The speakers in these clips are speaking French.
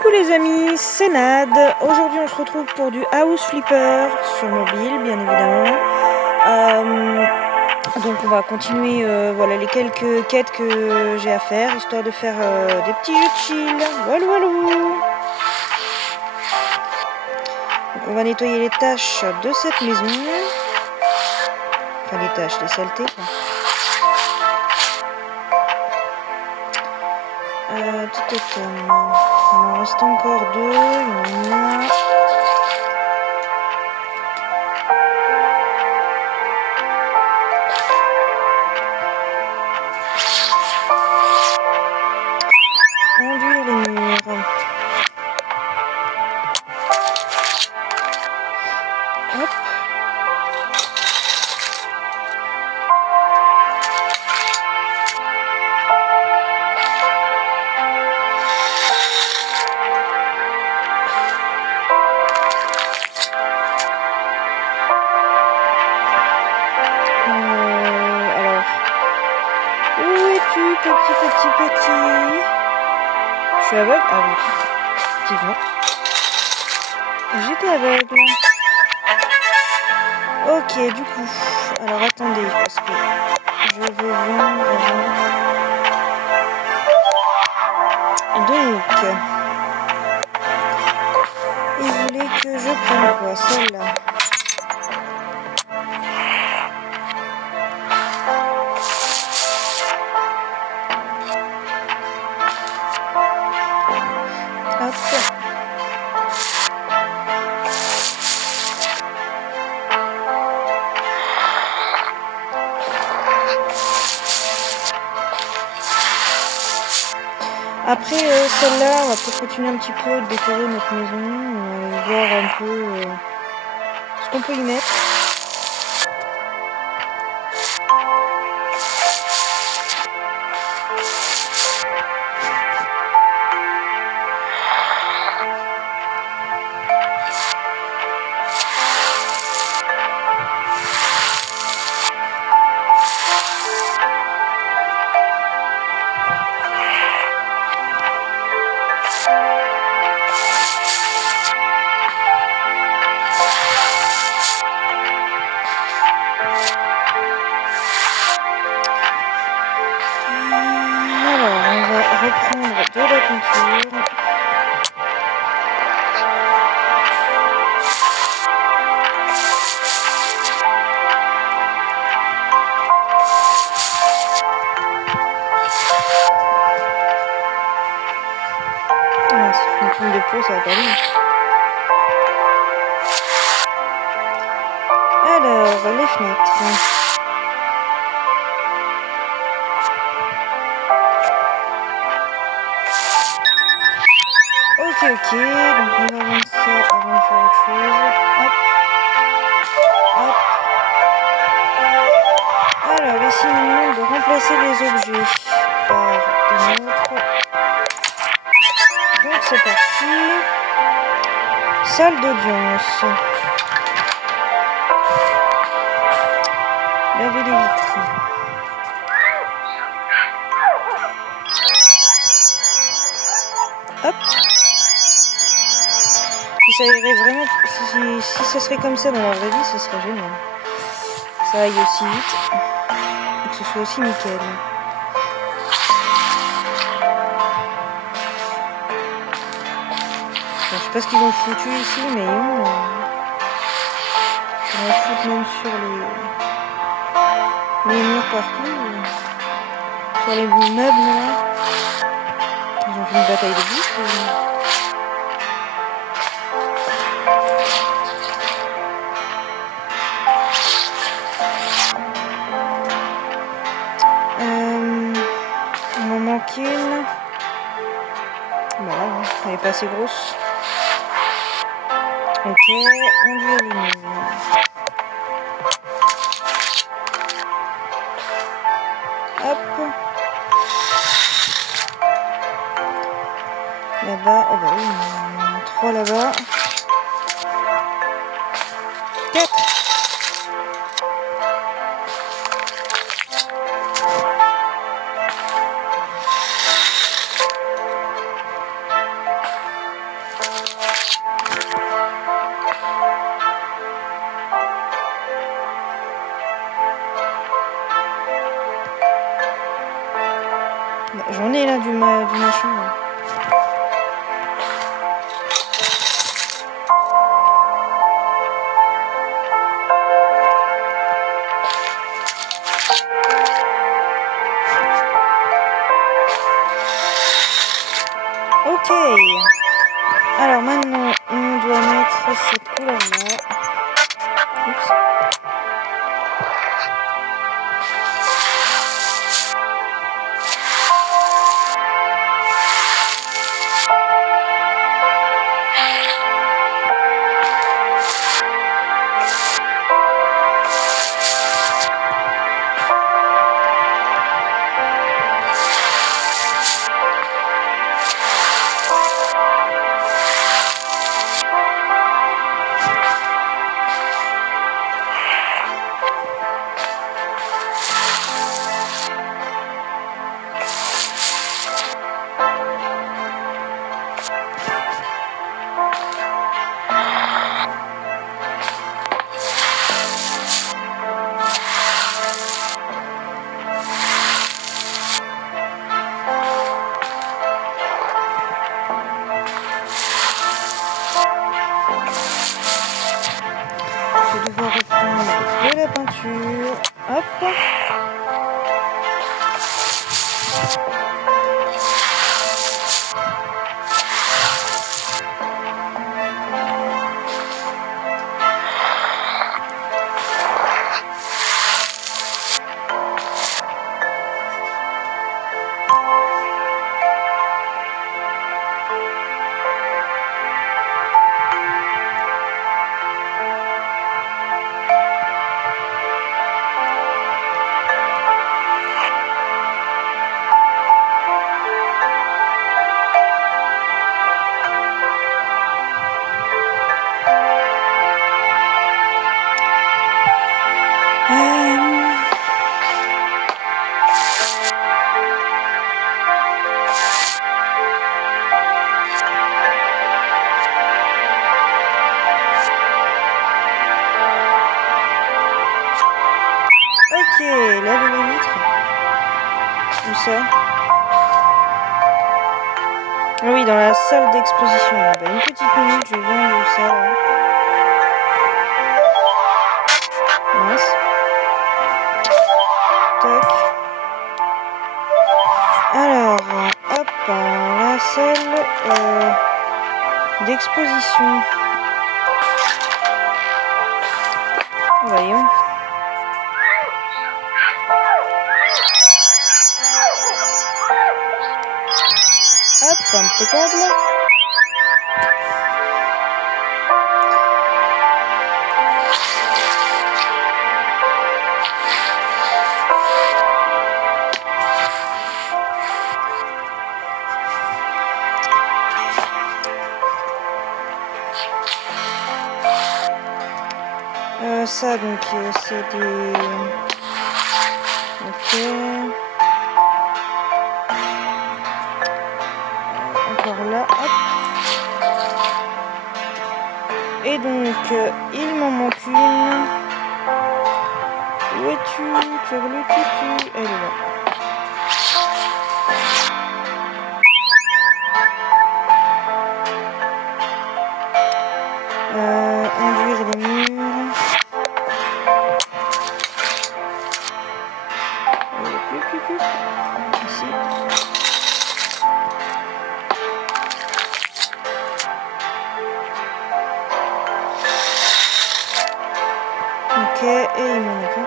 Coucou les amis, c'est Nad. Aujourd'hui on se retrouve pour du House Flipper sur mobile, bien évidemment. Donc on va continuer voilà, les quelques quêtes que j'ai à faire, histoire de faire des petits jeux de chill. Walou walou. Donc on va nettoyer les tâches de cette maison. Enfin les tâches, les saletés quoi. Il en reste encore deux, il y en a. Enduire les murs. Hop. Alors, où es-tu, petit? Je suis aveugle? Ah oui, effectivement. J'étais aveugle. Ok, du coup, alors attendez, parce que je vais vendre. Donc, il voulait que je prenne quoi? Celle-là. Hop. Après celle-là, on va peut-être continuer un petit peu de décorer notre maison, voir un peu ce qu'on peut y mettre. Reprendre de la peinture. Ah, c'est une tourne de peau, ça va pas bien. Alors, les fenêtres. Ok, donc on va vendre ça avant de faire autre chose. Hop. Hop. Alors ici il nous demande de remplacer les objets par une autre. Donc c'est parti. Salle d'audience. Laver les vitres. Hop. Si ça irait vraiment, si ça serait comme ça dans la vraie vie, ce serait génial. Ça aille aussi vite et que ce soit aussi nickel. Enfin, je sais pas ce qu'ils ont foutu ici, mais on va foutre même sur les murs partout, sur les meubles là. Ils ont fait une bataille de bouches. Il m'en manque une. Voilà, elle est pas assez grosse. Ok, enduire les murs. Hop. Là-bas, oh bah oui, il y en a 3 là-bas. 4. Ok. Alors maintenant, on doit mettre cette couleur-là. Oups. Je vais devoir reprendre de la peinture. Hop. Ok, laver les vitres. Où ça? Ah oui, dans la salle d'exposition. Bah, une petite minute, je viens où ça là. Mince. Tac. Alors, hop, la salle d'exposition. Voyons. Hop, impeccable. Ça donc c'est des... Ok. Encore là, hop. Et donc il m'en manque une. Où es-tu? Tu as voulu tutu. Elle est là. Enduire les murs. Ici. Ok, et il m'en manque un.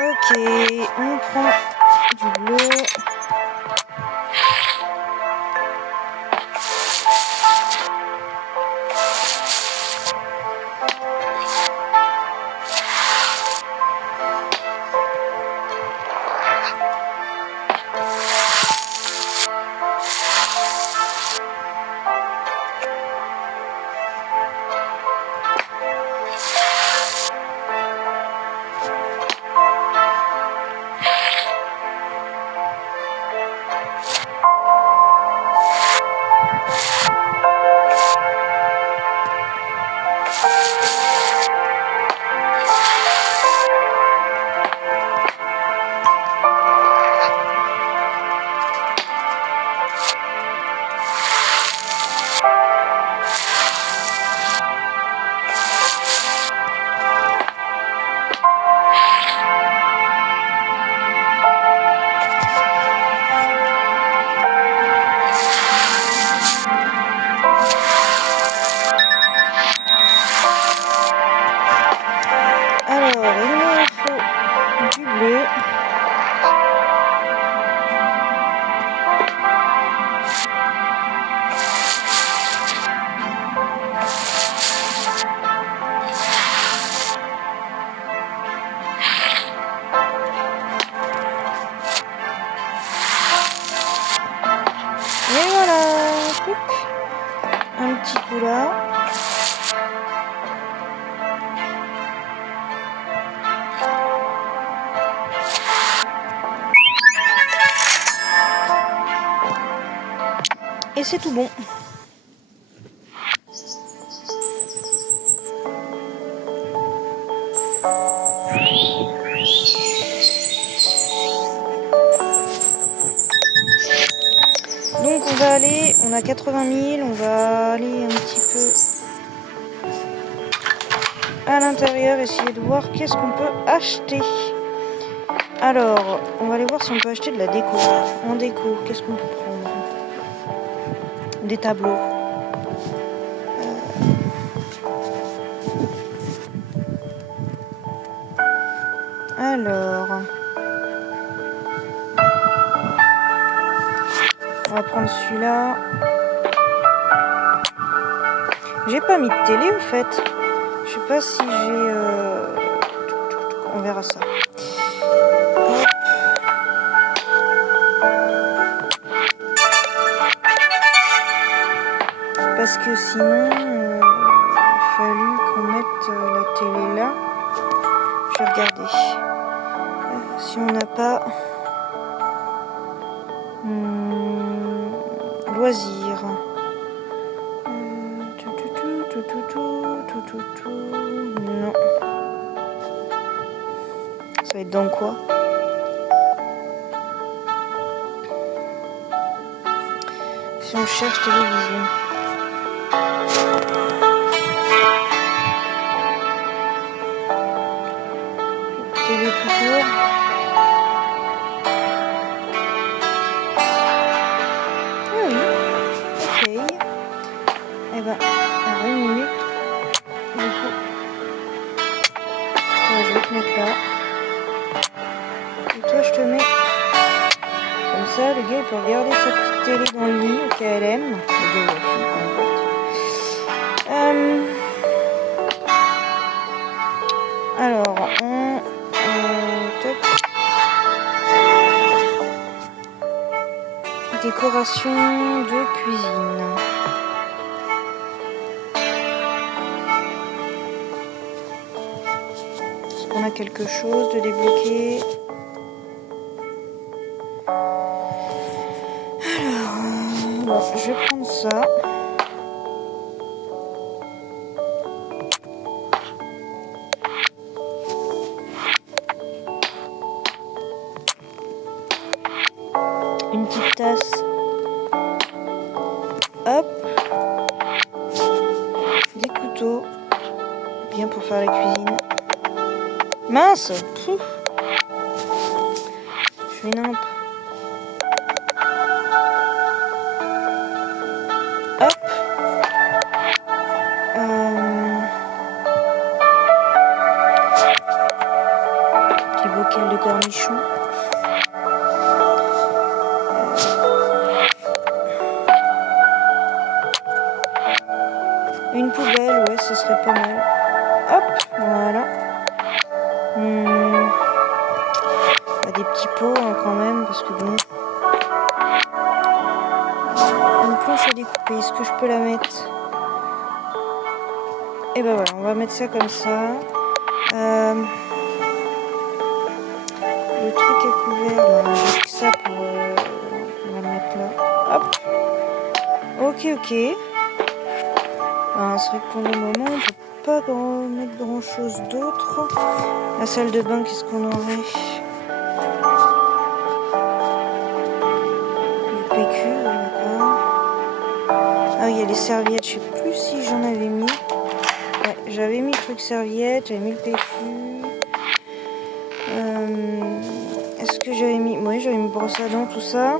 Ok, on prend du bleu. tout là. Et c'est tout bon. Donc on va aller, on a 80 000, on va aller un petit peu à l'intérieur, essayer de voir qu'est-ce qu'on peut acheter. Alors, on va aller voir si on peut acheter de la déco. En déco, qu'est-ce qu'on peut prendre? Des tableaux. Alors, on va prendre celui-là. J'ai pas mis de télé au fait. Je sais pas si j'ai... On verra ça. Hop. Parce que sinon, il a fallu qu'on mette la télé là. Je vais regarder. Si on n'a pas... loisirs. Non. Ça va être dans quoi? Si on cherche télévision. Télé tout court. Ah oui. Ok. Eh ben, alors 1 minute. Du coup, ouais, je vais te mettre là. Et toi, je te mets comme ça. Le gars, il peut regarder sa petite télé dans le lit au KLM. Le gars, la fille, peu importe. Alors, décoration de cuisine. Est-ce qu'on a quelque chose de débloqué? Alors, bon, je vais prendre ça. Une petite tasse. Hop. Des couteaux. Bien pour faire la cuisine. Mince. Pouf. Je suis nimpe. Hop. Petit bocal de cornichons. Une poubelle, ouais, ce serait pas mal. Hop, voilà. Des petits pots hein, quand même, parce que bon. Une planche à découper, est-ce que je peux la mettre? Et ben voilà, on va mettre ça comme ça. Le truc à couvert, ben, j'ai que ça pour... on va le mettre là. Hop. Ok. Ben, c'est vrai que pour le moment, on peut pas mettre grand chose d'autre. La salle de bain, qu'est-ce qu'on aurait? Du PQ, d'accord. Ah, il y a les serviettes, je sais plus si j'en avais mis. Ouais, j'avais mis le truc serviette, j'avais mis le PQ. Est-ce que j'avais mis... Oui, j'avais mis brosse à dents, tout ça.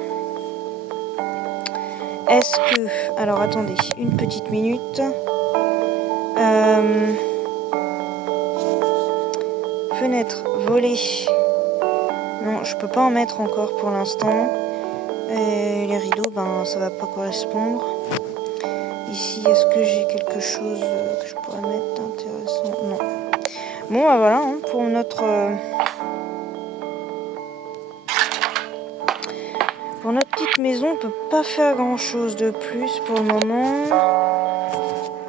Est-ce que... Alors, attendez, une petite minute. Fenêtre, volet. Non, je peux pas en mettre encore pour l'instant. Et les rideaux, ben, ça va pas correspondre. Ici, est-ce que j'ai quelque chose que je pourrais mettre d'intéressant? Non. Bon, ben voilà, hein, pour notre petite maison, on peut pas faire grand chose de plus pour le moment.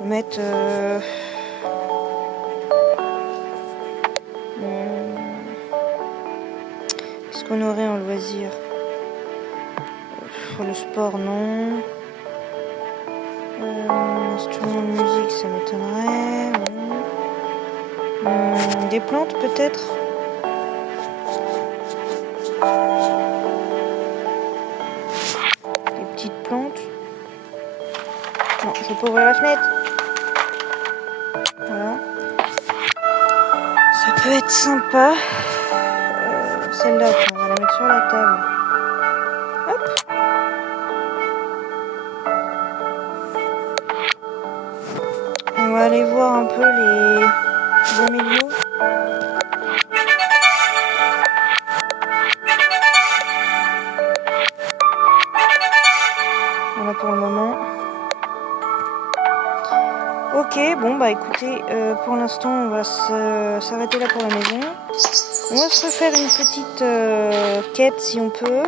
mettre... Qu'est-ce qu'on aurait en loisir? Le sport, non. Instrument de musique, ça m'étonnerait. Des plantes, peut-être? Des petites plantes. Non, je peux pas ouvrir la fenêtre. Voilà. Ça peut être sympa. Celle-là, on va la mettre sur la table. Hop. On va aller voir un peu les amélios. Voilà pour le moment. Ok, bon bah écoutez, pour l'instant on va s'arrêter là pour la maison. On va se refaire une petite quête si on peut.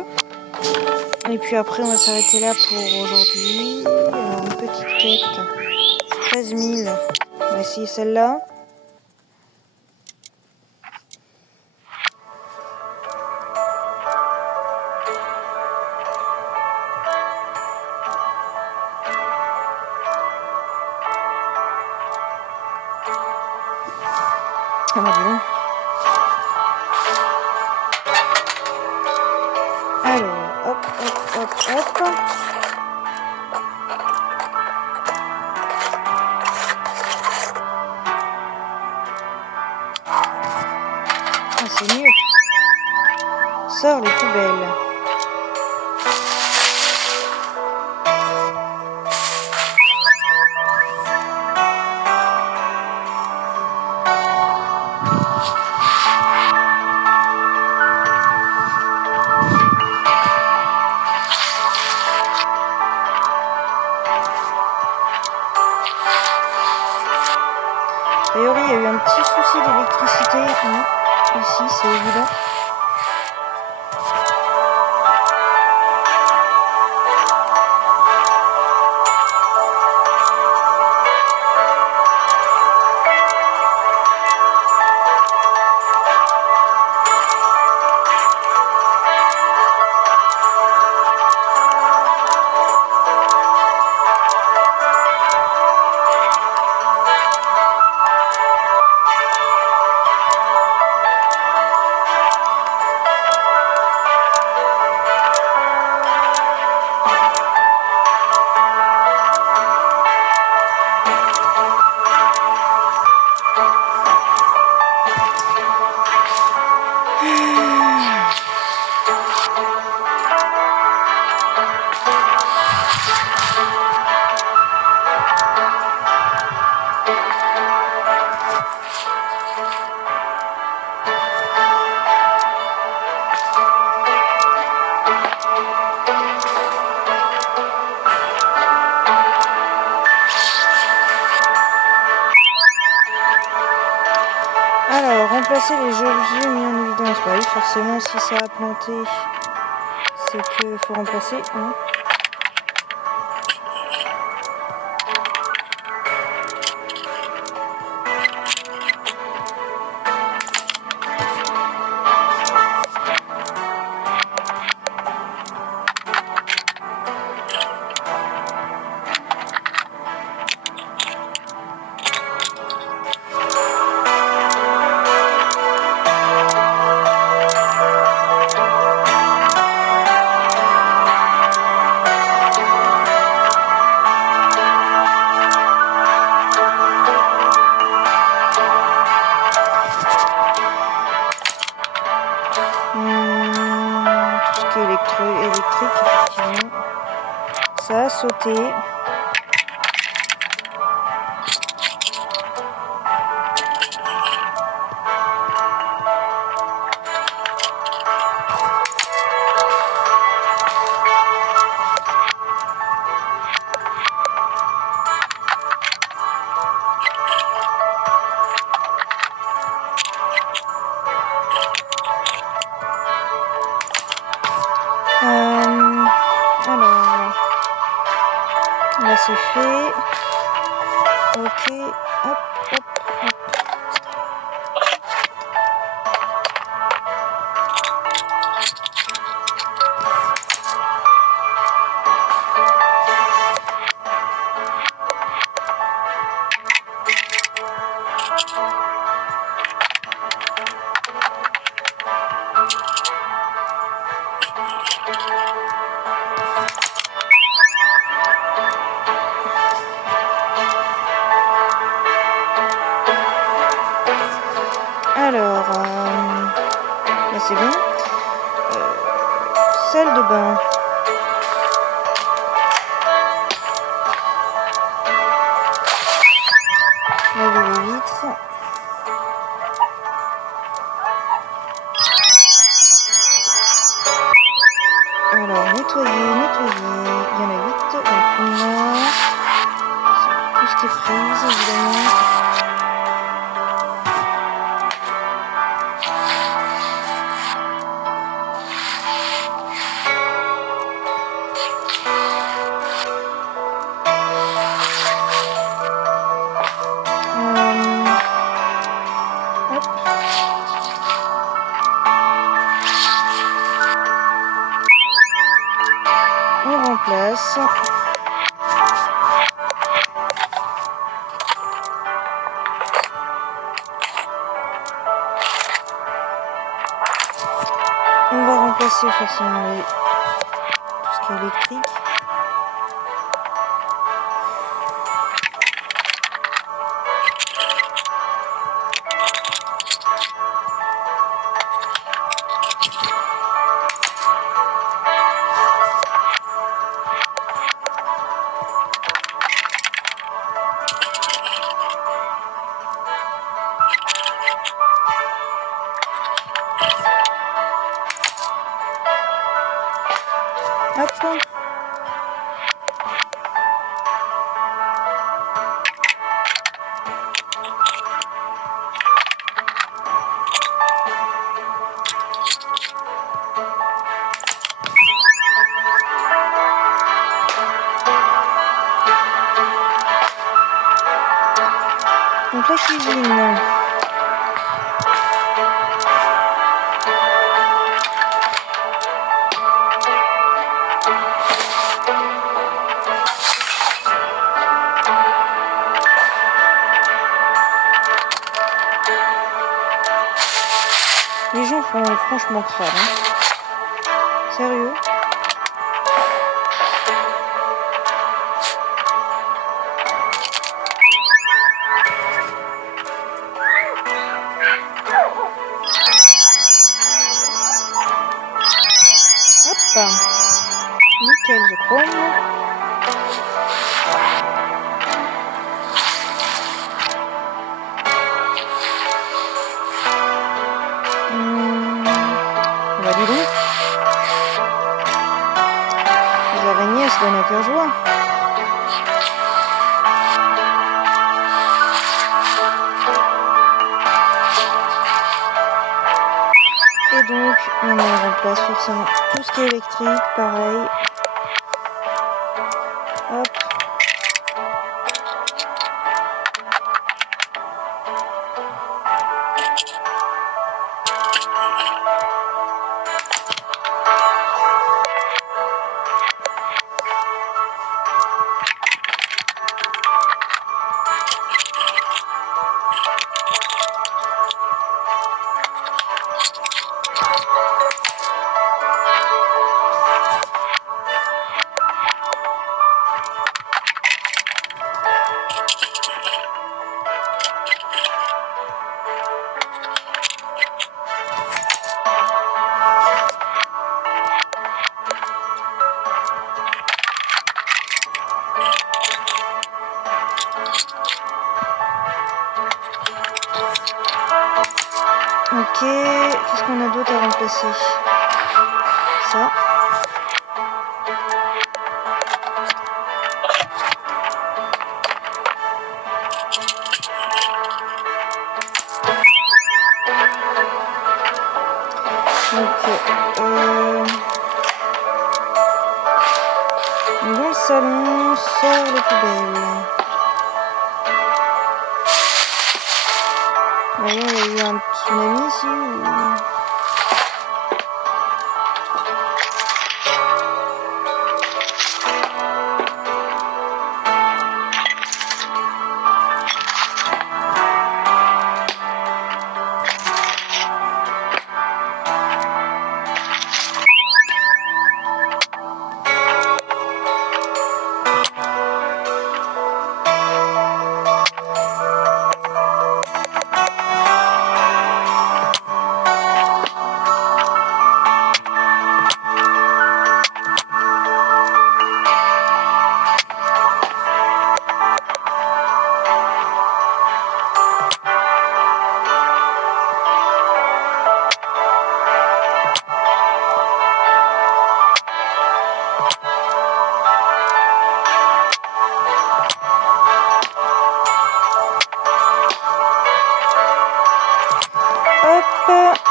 Et puis après on va s'arrêter là pour aujourd'hui. Alors une petite quête. 13 000. On va essayer celle-là. Ah bah dis donc. Alors, hop, hop, hop, hop. Ah, c'est mieux. Sors les poubelles. A priori, il y a eu un petit souci d'électricité ici, c'est évident. Alors, remplacer les objets mis en évidence. Bah oui, forcément, si ça a planté, c'est qu'il faut remplacer. Hein. Tout ce qui est électrique, effectivement. Ça a sauté. Alors, là c'est fait. Ok, hop, hop, hop. Alors, là c'est bon. Salle de bain. Laver les vitres. Alors, nettoyer. Il y en a 8. Donc, on a tout ce qui est prise, évidemment. Hop. On remplace. On va remplacer forcément tout ce qui est électrique. Hop. Donc la cuisine. Les gens font franchement crade. Hein. Sérieux. Hop. Nickel, je chrome. Bah dis donc. Les araignées, elles se donnent à cœur joie. Et donc, on remplace forcément tout ce qui est électrique, pareil. Hop. Ok, qu'est-ce qu'on a d'autre à remplacer? Ça. Donc, dans le salon, on sort les poubelles. il y a eu un tsunami ici ou...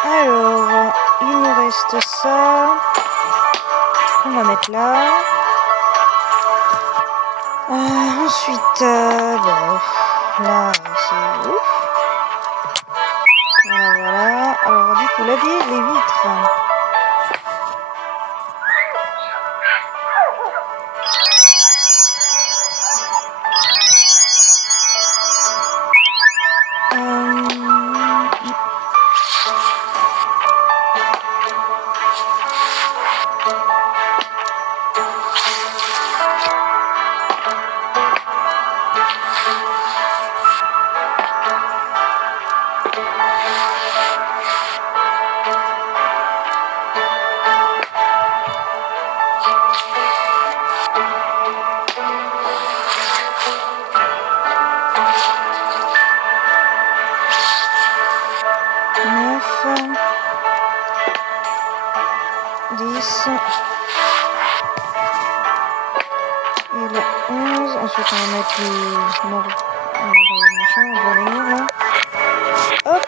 Alors, il nous reste ça. On va mettre là. Ensuite, là, c'est ouf. Voilà. Alors, du coup, laver les vitres. Et le 11, ensuite on va mettre les machin, on va les mettre là. Hop.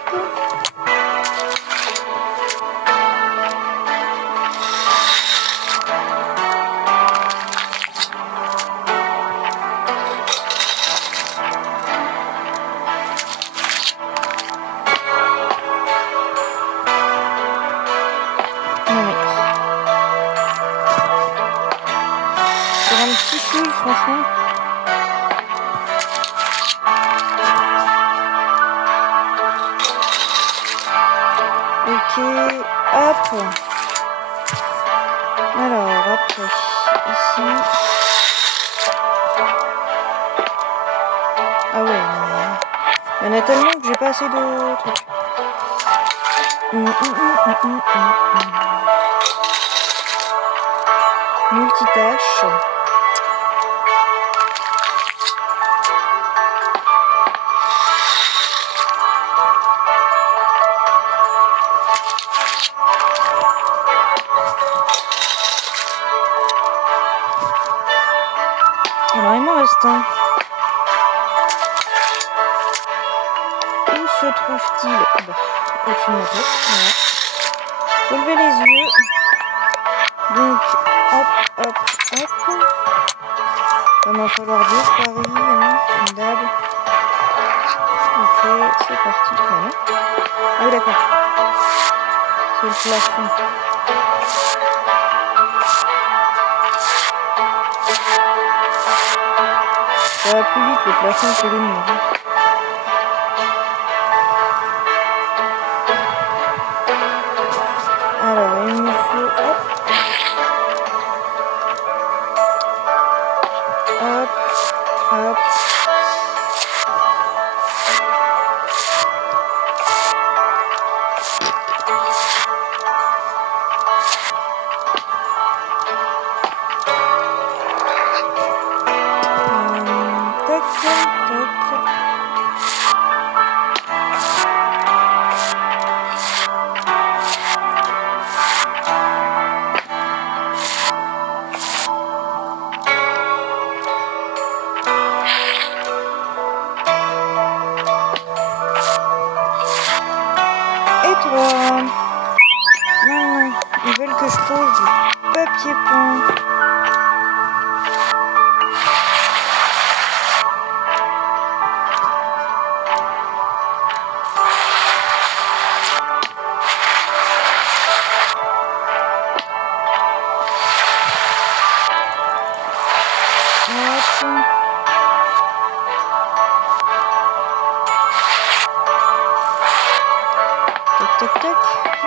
C'est un petit fouille franchement. Ok, hop. Alors après, ici. Ah ouais, il y en a tellement que j'ai pas assez de trucs. Multitâche. Alors il m'en reste un. Où se trouve-t-il? Au-dessus de ma tête. Voilà. Faut lever les yeux. Donc, hop, hop, hop. Il va m'en falloir deux paris, hein, comme d'hab. Ok, c'est parti. Voilà. Ah oui, d'accord. C'est le plafond. Ça va plus vite le plafond que le mur. Alors, il nous faut... Hop. Hop, hop. Tac, tac. Et toi? Non, ils veulent que je pose du papier peint. Et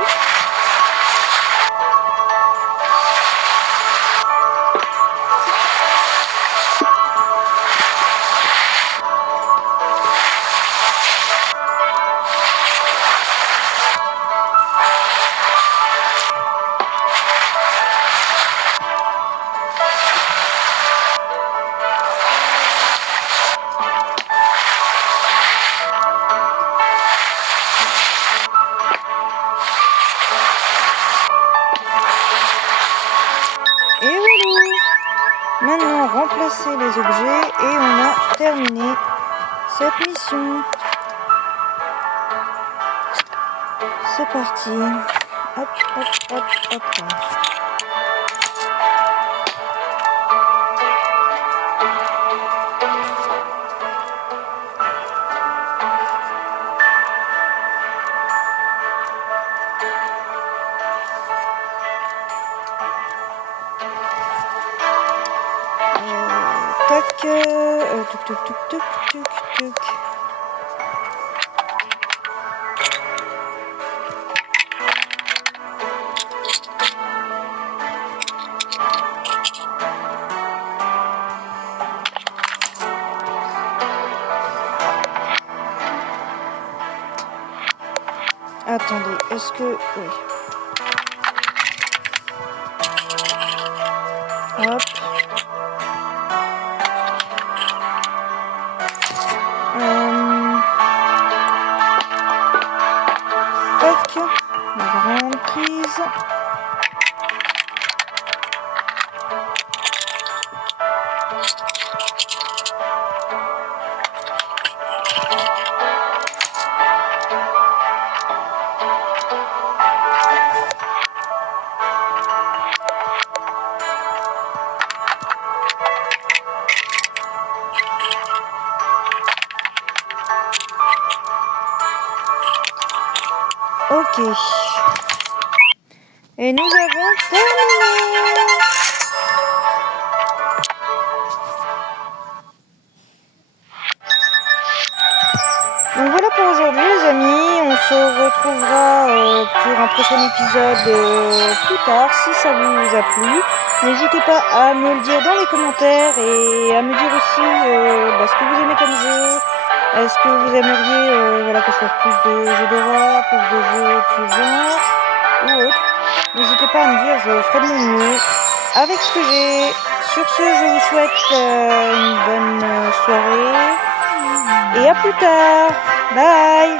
voilà. Maintenant, remplacer les objets et on a terminé cette mission. C'est parti. Hop, hop, hop, hop. Tac, tuk tuk tuk tuk tuk tuk. Attendez, est-ce que... Oui. Hop. Tac. La grande prise. Ok. Et nous avons terminé. Donc voilà pour aujourd'hui les amis, on se retrouvera pour un prochain épisode plus tard si ça vous a plu. N'hésitez pas à me le dire dans les commentaires et à me dire aussi ce que vous aimez comme jeu. Est-ce que vous aimeriez que je fasse plus de jeux d'horreur, plus de jeux de ce genre ou autre. N'hésitez pas à me dire, je ferai de mon mieux avec ce que j'ai. Sur ce, je vous souhaite une bonne soirée et à plus tard. Bye.